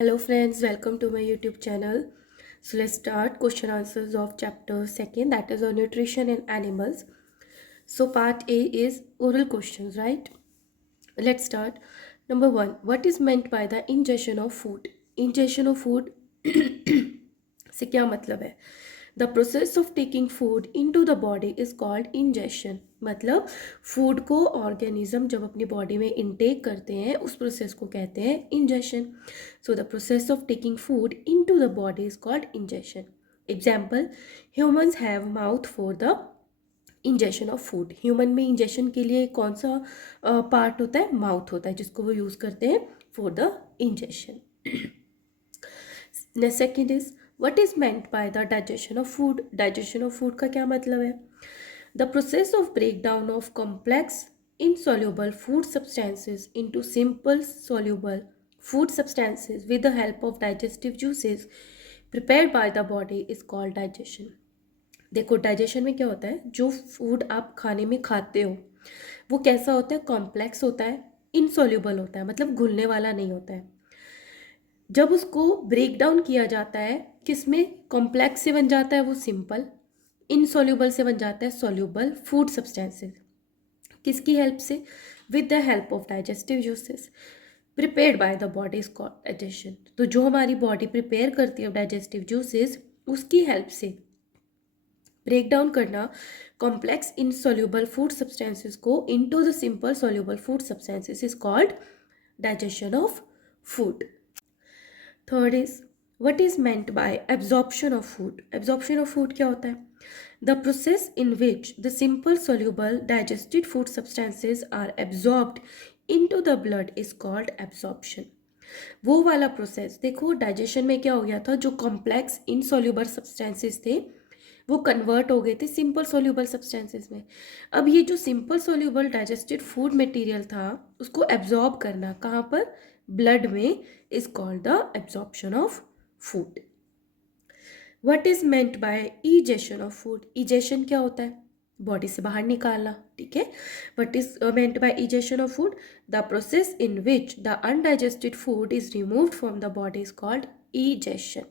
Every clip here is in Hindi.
Hello friends, welcome to my YouTube channel. So let's start question answers of chapter 2, that is on nutrition in animals. So part A is oral questions, right? Let's start. Number 1, what is meant by the ingestion of food? Ingestion of food से क्या मतलब है? The process of taking food into the body is called ingestion. मतलब फूड को ऑर्गेनिज्म जब अपनी बॉडी में इनटेक करते हैं उस प्रोसेस को कहते हैं ingestion. So the process of taking food into the body is called ingestion. Example, humans have mouth for the ingestion of food. Human में इंजेशन के लिए कौन सा पार्ट होता है? माउथ होता है, जिसको वो यूज़ करते हैं for the ingestion. Second is what is meant by the digestion of food. Digestion of food का क्या मतलब है? The process of break down of complex insoluble food substances into simple soluble food substances with the help of digestive juices prepared by the body is called digestion. देखो डाइजेशन में क्या होता है, जो फूड आप खाने में खाते हो वो कैसा होता है? कॉम्प्लेक्स होता है, इनसॉल्यूबल होता है, मतलब घुलने वाला नहीं होता है. जब उसको ब्रेक डाउन किया जाता है किस में? कॉम्प्लेक्स से बन जाता है वो सिंपल, इनसॉल्यूबल से बन जाता है सॉल्यूबल फूड सब्सटेंसेस. किसकी हेल्प से? With the help of digestive juices prepared by the body is called digestion. तो जो हमारी बॉडी प्रिपेयर करती है डाइजेस्टिव जूसेस, उसकी हेल्प से ब्रेक डाउन करना कॉम्प्लेक्स इनसॉल्यूबल फूड सब्सटेंसेस को into the simple soluble food substances is called digestion of food. Third is what is meant bye absorption of food. Absorption of food क्या होता है? The process in which the simple soluble digested food substances are absorbed into the blood is called absorption. वो वाला प्रोसेस, देखो डाइजेशन में क्या हो गया था, जो कॉम्प्लेक्स इनसॉल्यूबल सब्सटेंसेस थे वो कन्वर्ट हो गए थे सिंपल सॉल्यूबल सब्सटेंसेस में. अब ये जो simple soluble digested food material था उसको एब्जॉर्ब करना कहाँ पर? ब्लड में, is called the absorption of food. What is meant bye egestion of food. Egestion क्या होता है? बॉडी से बाहर निकालना, ठीक है. What is meant bye egestion of food? The process in which the undigested food is removed from the body is called egestion.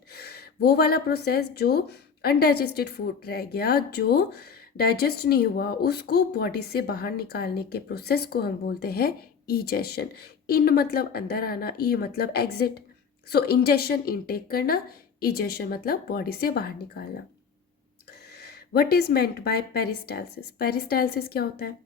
वो वाला प्रोसेस जो अनडाइजेस्टेड फूड रह गया, जो डाइजेस्ट नहीं हुआ, उसको बॉडी से बाहर निकालने के प्रोसेस को हम बोलते हैं इजेशन. इन मतलब अंदर आना, ई मतलब एग्जिट. सो इंजेशन इनटेक करना, इजेशन मतलब बॉडी से बाहर निकालना. What is meant bye peristalsis. Peristalsis क्या होता है?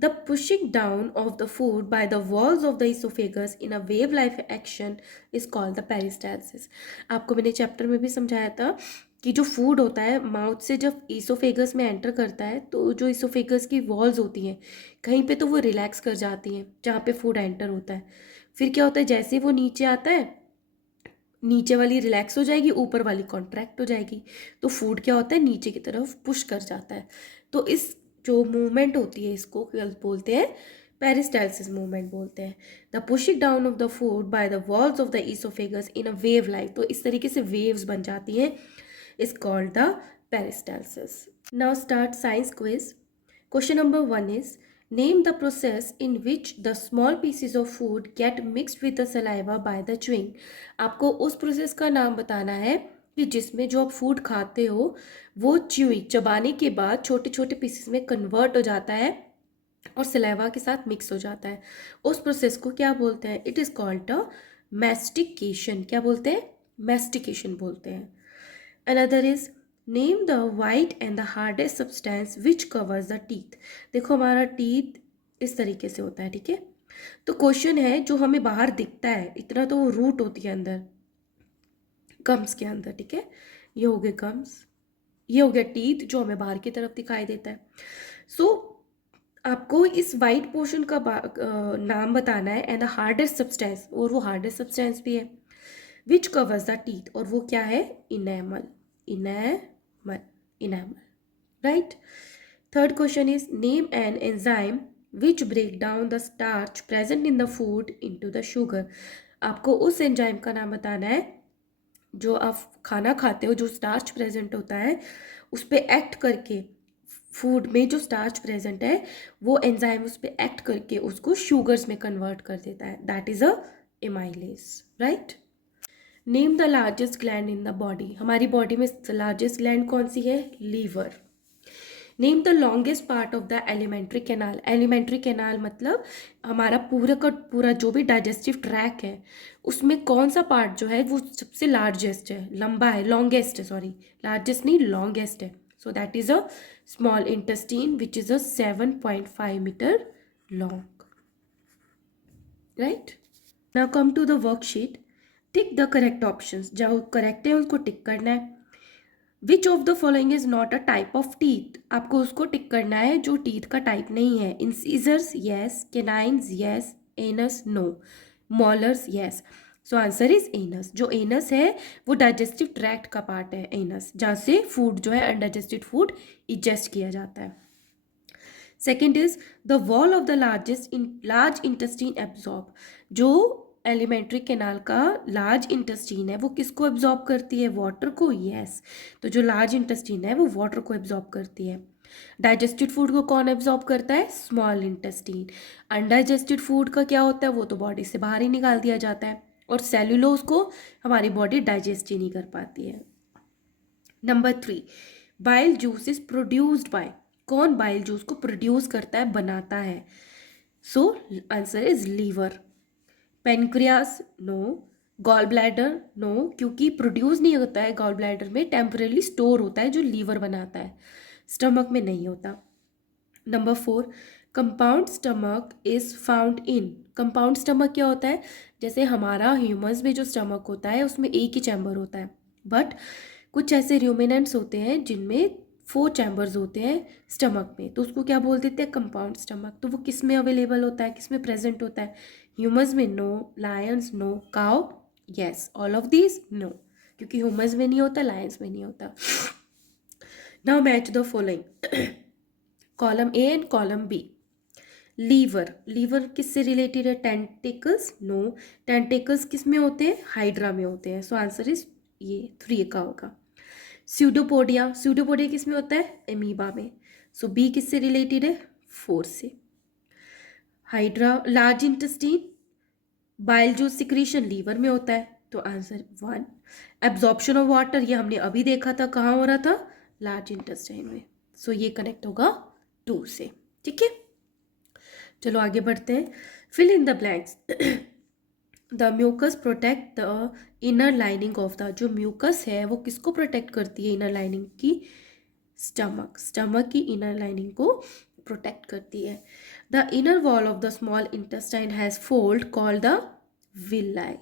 The pushing down of the food by the walls of the oesophagus in a wave life action is called the peristalsis. आपको मैंने चैप्टर में भी समझाया था कि जो फूड होता है माउथ से जब इसोफेगस में एंटर करता है तो जो इसोफेगस की वॉल्स होती हैं कहीं पे तो वो रिलैक्स कर जाती हैं जहाँ पे फूड एंटर होता है. फिर क्या होता है, जैसे वो नीचे आता है नीचे वाली रिलैक्स हो जाएगी, ऊपर वाली कॉन्ट्रैक्ट हो जाएगी, तो फूड क्या होता है नीचे की तरफ पुश कर जाता है. तो इस जो मूवमेंट होती है इसको बोलते हैं पेरिस्टालसिस मूवमेंट बोलते हैं. The pushing down of the food by the walls of the oesophagus in a wave like, तो इस तरीके से वेव्स बन जाती हैं, is called the peristalsis. Now start science quiz. Question number 1 is name the process in which the small pieces of food get mixed with the saliva by the chewing. आपको उस प्रोसेस का नाम बताना है कि जिसमें जो आप फूड खाते हो वो च्यूइंग चबाने के बाद छोटे छोटे पीसेस में कन्वर्ट हो जाता है और सलाइवा के साथ मिक्स हो जाता है. उस प्रोसेस को क्या बोलते हैं? It is called a mastication. क्या बोलते हैं? मैस्टिकेशन बोलते हैं. Another is name the white and the hardest substance which covers the teeth. देखो हमारा टीथ इस तरीके से होता है, ठीक है. तो क्वेश्चन है जो हमें बाहर दिखता है इतना तो वो रूट होती है अंदर गम्स के अंदर, ठीक है. ये हो गए गम्स, ये हो गया टीथ जो हमें बाहर की तरफ दिखाई देता है. सो आपको इस वाइट पोर्शन का नाम बताना है एंड द हार्डेस्ट सब्सटेंस, और वो हार्डेस्ट सब्सटेंस भी है विच कवर्स द टीथ, और वो क्या है? Enamel. Enamel, enamel, right. Third question is name an enzyme which break down the starch present in the food into the sugar. आपको उस एंजाइम का नाम बताना है जो आप खाना खाते हो, जो स्टार्च प्रेजेंट होता है उस पर एक्ट करके, फूड में जो स्टार्च प्रेजेंट है वो एंजाइम उस पर एक्ट करके उसको शुगर्स में कन्वर्ट कर देता है. That is a amylase, right. Name the largest gland in the body, हमारी बॉडी में लार्जेस्ट ग्लैंड कौन सी है? Liver. Name the longest part of the alimentary canal, alimentary canal मतलब हमारा पूरा का पूरा जो भी डाइजेस्टिव ट्रैक है उसमें कौन सा पार्ट जो है वो सबसे लार्जेस्ट है, लंबा है, लॉन्गेस्ट है, सॉरी लार्जेस्ट नहीं लॉन्गेस्ट है। So that is a small intestine which is a 7.5 metre long, right. Now come to the worksheet, tick the correct options, जो करेक्ट है उसको टिक करना है। Which of the following is not a type of teeth, आपको उसको टिक करना है जो टीथ का टाइप नहीं है। Incisors yes, canines yes, anus no, molars yes. So answer is anus. जो एनस है वो डाइजेस्टिव ट्रैक्ट का पार्ट है, एनस, जहाँ से फूड जो है अनडाइजेस्टेड फूड इजेस्ट किया जाता है। Second is the wall of the large intestine absorb, जो एलिमेंट्री कैनाल का लार्ज इंटेस्टीन है वो किसको एब्जॉर्ब करती है? वाटर को, यस। तो जो लार्ज इंटेस्टीन है वो वाटर को एब्जॉर्ब करती है। डाइजेस्टेड फूड को कौन एब्जॉर्ब करता है? Small intestine. अनडाइजेस्टेड फूड का क्या होता है? वो तो बॉडी से बाहर ही निकाल दिया जाता है, और सेल्यूलोज को हमारी बॉडी डाइजेस्ट ही नहीं कर पाती है। Number 3, bile juice is produced by, कौन बाइल जूस को प्रोड्यूस करता है, बनाता है? So answer is liver. Pancreas no, gall bladder no, क्योंकि प्रोड्यूस नहीं होता है गॉल ब्लैडर में, टेम्परेली स्टोर होता है जो लीवर बनाता है, स्टमक में नहीं होता। Number 4, compound stomach is found in, compound stomach क्या होता है? जैसे हमारा ह्यूमंस में जो स्टमक होता है उसमें एक ही चैम्बर होता है, बट कुछ ऐसे र्यूमिनेंट्स होते हैं जिनमें 4 चैम्बर्स होते हैं स्टमक में, तो उसको क्या बोल देते हैं? Compound stomach. तो वो किस में अवेलेबल होता है, किस में प्रेजेंट होता है? ह्यूमंस में no, lions no, cow yes, all of these no, क्योंकि ह्यूमंस में नहीं होता, लायंस में नहीं होता। Now match the following, column A and column B. Liver, liver किससे रिलेटेड है? टेंटिकल्स नो, टेंटिकल्स किस में होते हैं? हाइड्रा में होते हैं। सो आंसर इज ये 3 का होगा। स्यूडोपोडिया, स्यूडोपोडिया किस में होता है? एमीबा में। सो बी किससे रिलेटेड है? 4 से। Hydra, large intestine, bile juice secretion liver में होता है, तो आंसर 1। एब्जॉर्प्शन ऑफ वाटर, ये हमने अभी देखा था, कहाँ हो रहा था? लार्ज इंटेस्टाइन में। सो ये कनेक्ट होगा 2 से, ठीक है। चलो आगे बढ़ते हैं। Fill in the blanks. The mucus protect the inner lining of the, जो म्यूकस है वो किसको प्रोटेक्ट करती है? इनर लाइनिंग की, स्टमक, स्टमक की इनर लाइनिंग को प्रोटेक्ट करती है। The inner wall of the small intestine has fold called the villi,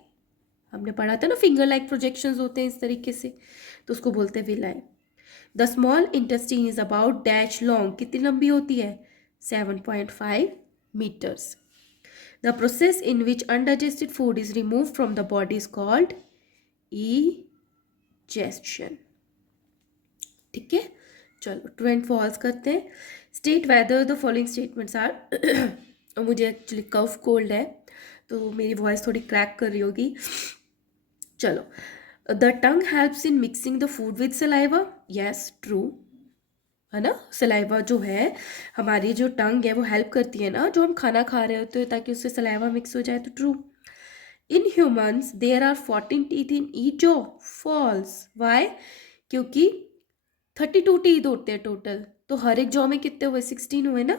हमने पढ़ा था ना, फिंगर लाइक प्रोजेक्शंस होते हैं इस तरीके से, तो उसको बोलते हैं villi. The small intestine is about dash long, कितनी लंबी होती है? 7.5 meters. The process in which undigested food is removed from the body is called egestion. ठीक है, चलो ट्रू एंड फॉल्स करते हैं। State whether the following statements are, मुझे एक्चुअली कफ कोल्ड है तो मेरी वॉइस थोड़ी क्रैक कर रही होगी। चलो, the tongue helps in mixing the food with saliva, yes true, है ना। सलाइवा जो है, हमारी जो टंग है वो हेल्प करती है ना, जो हम खाना खा रहे होते हैं ताकि उससे सलाइवा मिक्स हो जाए, तो true. In humans there are 14 teeth in each jaw, false. Why? क्योंकि 32 टीथ होते हैं टोटल, तो हर एक जॉ में कितने हुए? 16 हुए ना,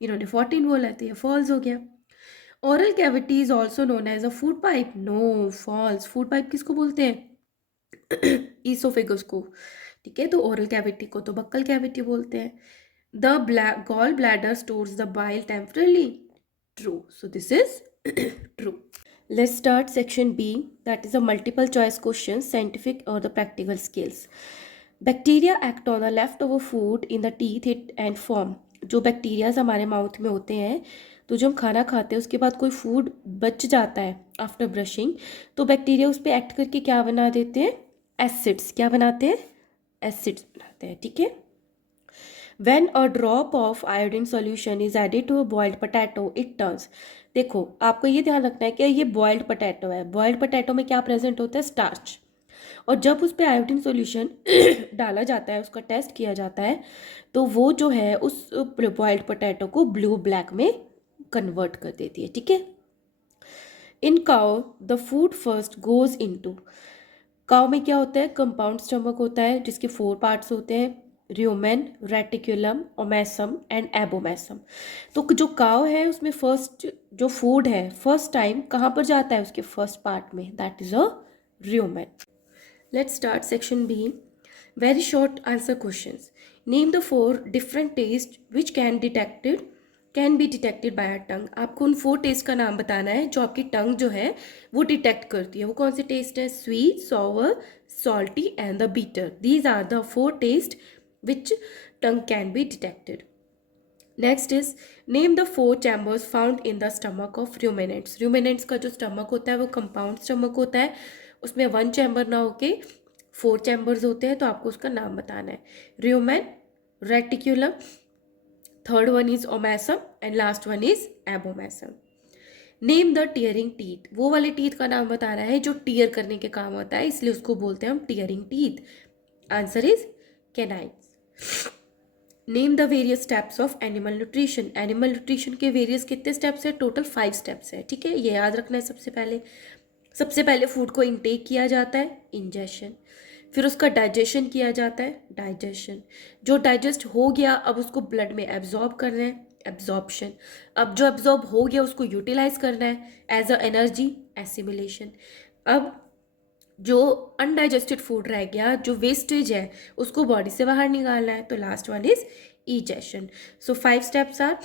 इन्होंने 14 बोला, तो ये फॉल्स हो गया। Oral cavity is also known as a food pipe, no false. Food pipe किसको बोलते हैं? ईसोफेगस को, ठीक है, तो ओरल कैविटी को तो बक्कल कैविटी बोलते हैं। The gall bladder stores the bile temporarily, true, so this is true. Let's start section B, that is a multiple choice question, scientific or the practical skills. Bacteria act on the leftover food in the teeth and form. जो बैक्टीरियाज हमारे माउथ में होते हैं, तो जो हम खाना खाते हैं उसके बाद कोई फूड बच जाता है आफ्टर ब्रशिंग, तो बैक्टीरिया उस पर एक्ट करके क्या बना देते हैं? एसिड्स। क्या बनाते हैं? एसिड्स बनाते हैं, ठीक है। When a drop of iodine solution is added to a boiled potato, it turns. देखो, आपको ये ध्यान रखना है कि ये बॉइल्ड पोटैटो है, बॉइल्ड पोटैटो में क्या प्रेजेंट होता है? स्टार्च। और जब उस पर आयोडीन सॉल्यूशन डाला जाता है, उसका टेस्ट किया जाता है, तो वो जो है उस बॉइल्ड पोटैटो को ब्लू ब्लैक में कन्वर्ट कर देती है, ठीक है। इन cow the food first goes into, cow में क्या होता है, कंपाउंड स्टमक होता है जिसके 4 पार्ट्स होते हैं, rumen, reticulum, omasum and abomasum. तो जो काउ है उसमें फर्स्ट जो फूड है फर्स्ट टाइम कहाँ पर जाता है, उसके फर्स्ट पार्ट में, that is a rumen. Let's start section B, very short answer questions. Name the 4 different taste which can be detected by a tongue. आपको उन 4 टेस्ट का नाम बताना है जो आपकी टंग जो है वो डिटेक्ट करती है। वो कौन से टेस्ट है, sweet, sour, salty and the bitter. These are the 4 taste which tongue can be detected. Next is name the 4 chambers found in the stomach of ruminants. Ruminants का जो स्टमक होता है वो कंपाउंड स्टमक होता है, उसमें 1 चैम्बर ना होके 4 चैम्बर्स होते हैं, तो आपको उसका नाम बताना है। Rumen, reticulum, third one is omasum and last one is abomasum. Name the tearing teeth. वो वाले टीथ का नाम बताना है जो टीयर करने के काम होता है, इसलिए उसको बोलते हैं हम tearing teeth. Answer is canines. Name the various steps of animal nutrition. Animal nutrition के वेरियस कितने स्टेप्स है, टोटल 5 स्टेप्स है, ठीक है, ये याद रखना है। सबसे पहले फूड को इनटेक किया जाता है, इंजेशन, फिर उसका डाइजेशन किया जाता है, डाइजेशन, जो डाइजेस्ट हो गया अब उसको ब्लड में एब्जॉर्ब करना है, एब्जॉर्प्शन, अब जो एब्जॉर्ब हो गया उसको यूटिलाइज करना है एज अ एनर्जी, एसिमिलेशन, अब जो अनडाइजेस्टेड फूड रह गया, जो वेस्टेज है उसको बॉडी से बाहर निकालना है, तो last one is egestion. So 5 steps are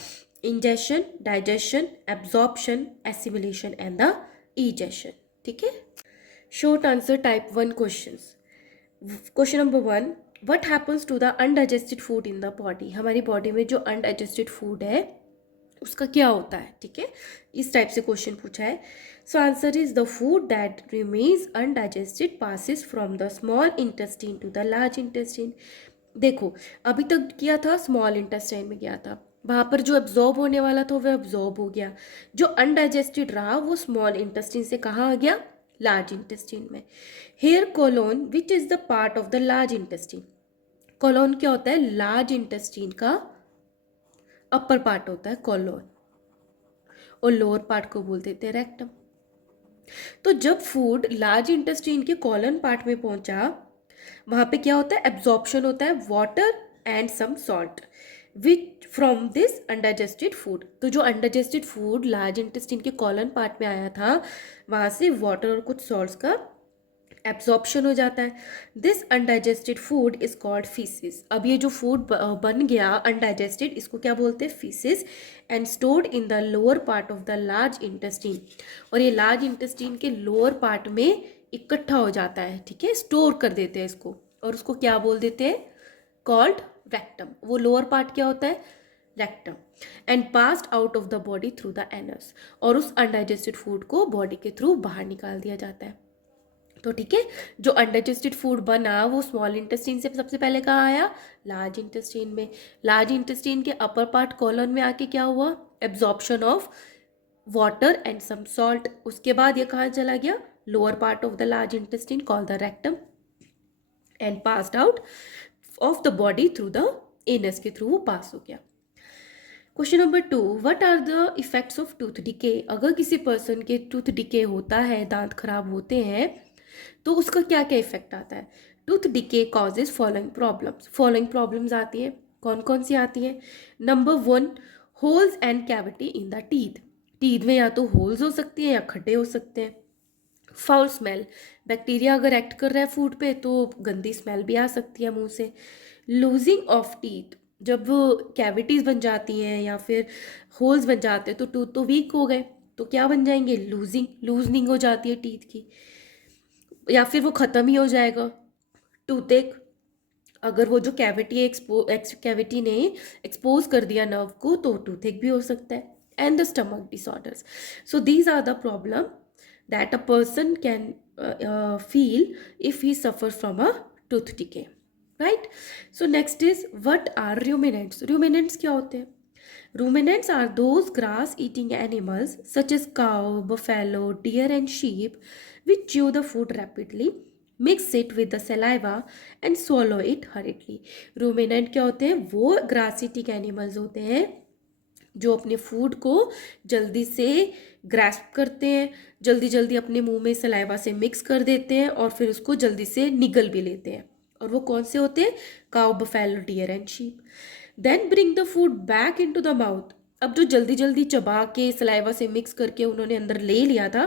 ingestion, digestion, absorption, assimilation and the egestion, ठीक है। Short answer type 1 questions. Question number 1, what happens to the undigested food in the body. हमारी बॉडी में जो अनडाइजेस्टेड फूड है उसका क्या होता है, ठीक है, इस टाइप से क्वेश्चन पूछा है। So answer is the food that remains undigested passes from the small intestine to the large intestine. देखो अभी तक किया था स्मॉल इंटेस्टाइन में गया था, वहाँ पर जो एब्जॉर्ब होने वाला था वो एब्जॉर्ब हो गया, जो अनडाइजेस्टेड रहा वो स्मॉल इंटेस्टाइन से कहाँ आ गया, लार्ज इंटेस्टाइन में। Here colon which is the part of the large intestine. Colon क्या होता है, लार्ज इंटेस्टाइन का अपर पार्ट होता है कोलोन, और लोअर पार्ट को बोल देते हैं रेक्टम। तो जब फूड लार्ज इंटेस्टाइन के कॉलन पार्ट में पहुंचा, वहां पे क्या होता है, एब्जॉर्प्शन होता है water and some salt which from this undigested food. तो जो अनडाइजेस्टेड फूड लार्ज इंटेस्टाइन के कॉलन पार्ट में आया था वहां से वाटर और कुछ सॉल्ट्स का एब्जॉर्प्शन हो जाता है। This undigested food is called faeces. अब ये जो फूड बन गया अनडाइजेस्टेड, इसको क्या बोलते हैं, faeces, and stored in the lower part of the large intestine. और ये लार्ज इंटेस्टाइन के लोअर पार्ट में इकट्ठा हो जाता है, ठीक है, स्टोर कर देते हैं इसको, और उसको क्या बोल देते हैं, कॉल्ड रेक्टम। वो लोअर पार्ट क्या होता है, rectum, and passed out of the body through the anus. और उस अनडाइजेस्टेड फूड को बॉडी के थ्रू बाहर निकाल दिया जाता है। तो ठीक है, जो अनडाइजेस्टेड फूड बना वो स्मॉल इंटेस्टाइन से सबसे पहले कहाँ आया, लार्ज इंटेस्टाइन में। लार्ज इंटेस्टाइन के अपर पार्ट कॉलन में आके क्या हुआ, absorption of water and some salt. उसके बाद ये कहाँ चला गया, lower part of the large intestine called the rectum, and passed out of the body through the anus के थ्रू वो पास हो गया। Question number 2, what are the effects of tooth decay. अगर किसी पर्सन के टूथ डिके होता है, दांत खराब होते हैं, तो उसका क्या क्या इफेक्ट आता है। Tooth decay causes following problems. Following problems आती है, कौन कौन सी आती है। Number 1, holes and cavity in the teeth. Teeth में या तो होल्स हो सकती हैं या खड्डे हो सकते हैं। फाउल स्मेल, बैक्टीरिया अगर एक्ट कर रहा है फूड पे तो गंदी स्मेल भी आ सकती है मुंह से। लूजिंग ऑफ टीथ, जब कैविटीज बन जाती हैं या फिर होल्स बन जाते हैं तो टूथ तो वीक हो गए, तो क्या बन जाएंगे, लूजनिंग हो जाती है टीथ की, या फिर वो ख़त्म ही हो जाएगा। टूथेक, अगर वो जो कैविटी कैविटी ने एक्सपोज कर दिया नर्व को तो टूथेक भी हो सकता है। And the stomach disorders. So these are the problem that a person can feel if he suffer from a tooth decay, right. So next is what are ruminants. Ruminants क्या होते हैं, ruminants are those grass eating animals such as cow, buffalo, deer and sheep which chew the food rapidly, mix it with the saliva and swallow it hurriedly. Ruminant क्या होते हैं, वो grass eating animals होते हैं जो अपने फूड को जल्दी से ग्रैस्प करते हैं, जल्दी जल्दी अपने मुंह में सलाइवा से मिक्स कर देते हैं और फिर उसको जल्दी से निगल भी लेते हैं। और वो कौन से होते हैं? Cow, buffalo, deer and sheep. Then bring the food back into the mouth. अब जो जल्दी जल्दी चबा के सलाइवा से मिक्स करके उन्होंने अंदर ले लिया था,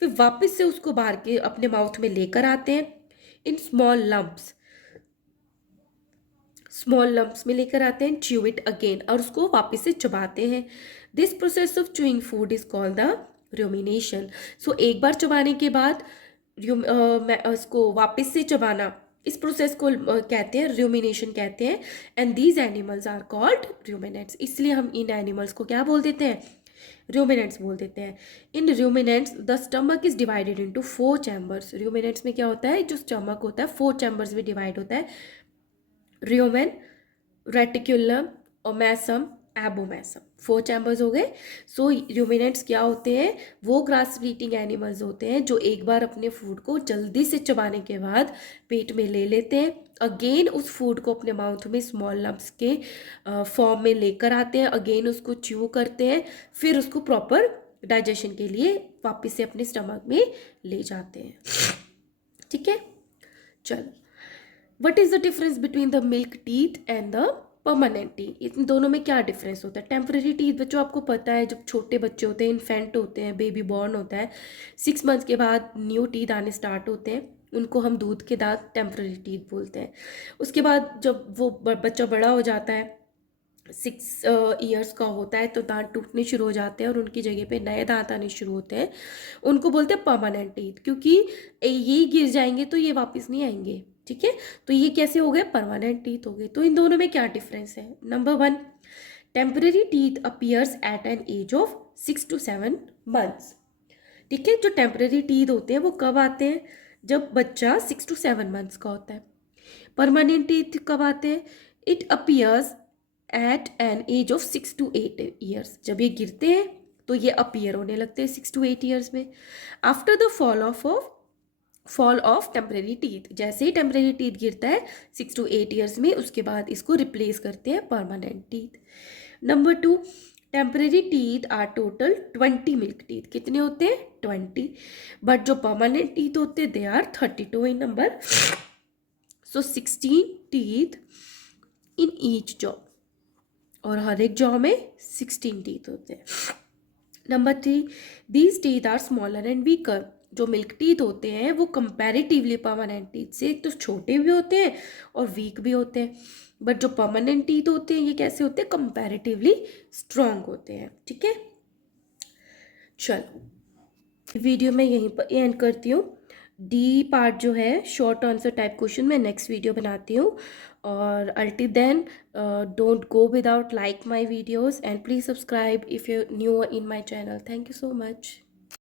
फिर वापस से उसको बाहर के अपने माउथ में लेकर आते हैं इन स्मॉल लम्प्स में लेकर आते हैं, च्यू इट अगेन, और उसको वापस से चबाते हैं। This process of chewing food is called the rumination। सो एक बार चबाने के बाद उसको वापस से चबाना, इस प्रोसेस को कहते हैं rumination कहते हैं। And these animals are called ruminants। इसलिए हम इन एनिमल्स को क्या बोल देते हैं? ruminants बोल देते हैं। इन ruminants the stomach is divided into 4 chambers. ruminants में क्या होता है? जो स्टमक होता है 4 चैम्बर्स में डिवाइड होता है, rumen, reticulum, omasum, abomasum. 4 chambers हो गए। सो रूमिनेंट्स क्या होते हैं? वो ग्रास ईटिंग एनिमल्स होते हैं जो एक बार अपने फूड को जल्दी से चबाने के बाद पेट में ले लेते हैं, अगेन उस फूड को अपने माउथ में स्मॉल लम्प्स के फॉर्म में लेकर आते हैं, अगेन उसको च्यू करते हैं, फिर उसको प्रॉपर डाइजेशन के लिए वापस से अपने स्टमक में ले जाते हैं। ठीक है, चलो, what is the difference between the milk teeth and the permanent teeth? इन दोनों में क्या डिफरेंस होता है? टेम्पररी टीथ बच्चों आपको पता है, जब छोटे बच्चे होते हैं, इन्फेंट होते हैं, बेबी बॉर्न होता है, 6 मंथ्स के बाद न्यू टीथ आने स्टार्ट होते हैं, उनको हम दूध के दांत टेम्पररी टीथ बोलते हैं। उसके बाद जब वो बच्चा बड़ा हो जाता है, 6 ईयर्स का होता है, तो दांत टूटने शुरू हो जाते हैं और उनकी जगह पे नए दांत आने शुरू होते हैं, उनको बोलते हैं परमानेंट टीथ, क्योंकि ये गिर जाएंगे तो ये वापस नहीं आएंगे। ठीक है, तो ये कैसे हो गए? परमानेंट टीथ हो गए। तो इन दोनों में क्या डिफरेंस है? Number 1, temporary teeth appears at an age of 6 to 7 months। ठीक है, जो टेम्पररी टीथ होते हैं वो कब आते हैं? जब बच्चा 6 to 7 months का होता है। परमानेंट टीथ कब आते हैं? It appears at an age of 6 to 8 years। जब ये गिरते हैं तो ये अपीयर होने लगते हैं 6 to 8 years में। After the fall of temporary teeth, जैसे ही टेम्परेरी टीथ गिरता है 6 to 8 years में, उसके बाद इसको रिप्लेस करते हैं permanent teeth. Number 2, temporary teeth are total 20 milk teeth. कितने होते हैं? 20। बट जो परमानेंट टीथ होते हैं they are 32 in number. So 16 teeth in each jaw, और हर एक जॉ में 16 टीथ होते हैं। Number 3, these teeth are smaller and weaker. जो मिल्क टीथ होते हैं वो कंपैरेटिवली परमानेंट टीथ से एक तो छोटे भी होते हैं और वीक भी होते हैं, बट जो परमानेंट टीथ होते हैं ये कैसे होते हैं? कंपैरेटिवली स्ट्रॉन्ग होते हैं। ठीक है, चलो वीडियो मैं यहीं पर एंड करती हूँ। डी पार्ट जो है शॉर्ट आंसर टाइप क्वेश्चन मैं नेक्स्ट वीडियो बनाती हूँ। और until then don't go without like my videos and please subscribe if you new in my channel. Thank you so much.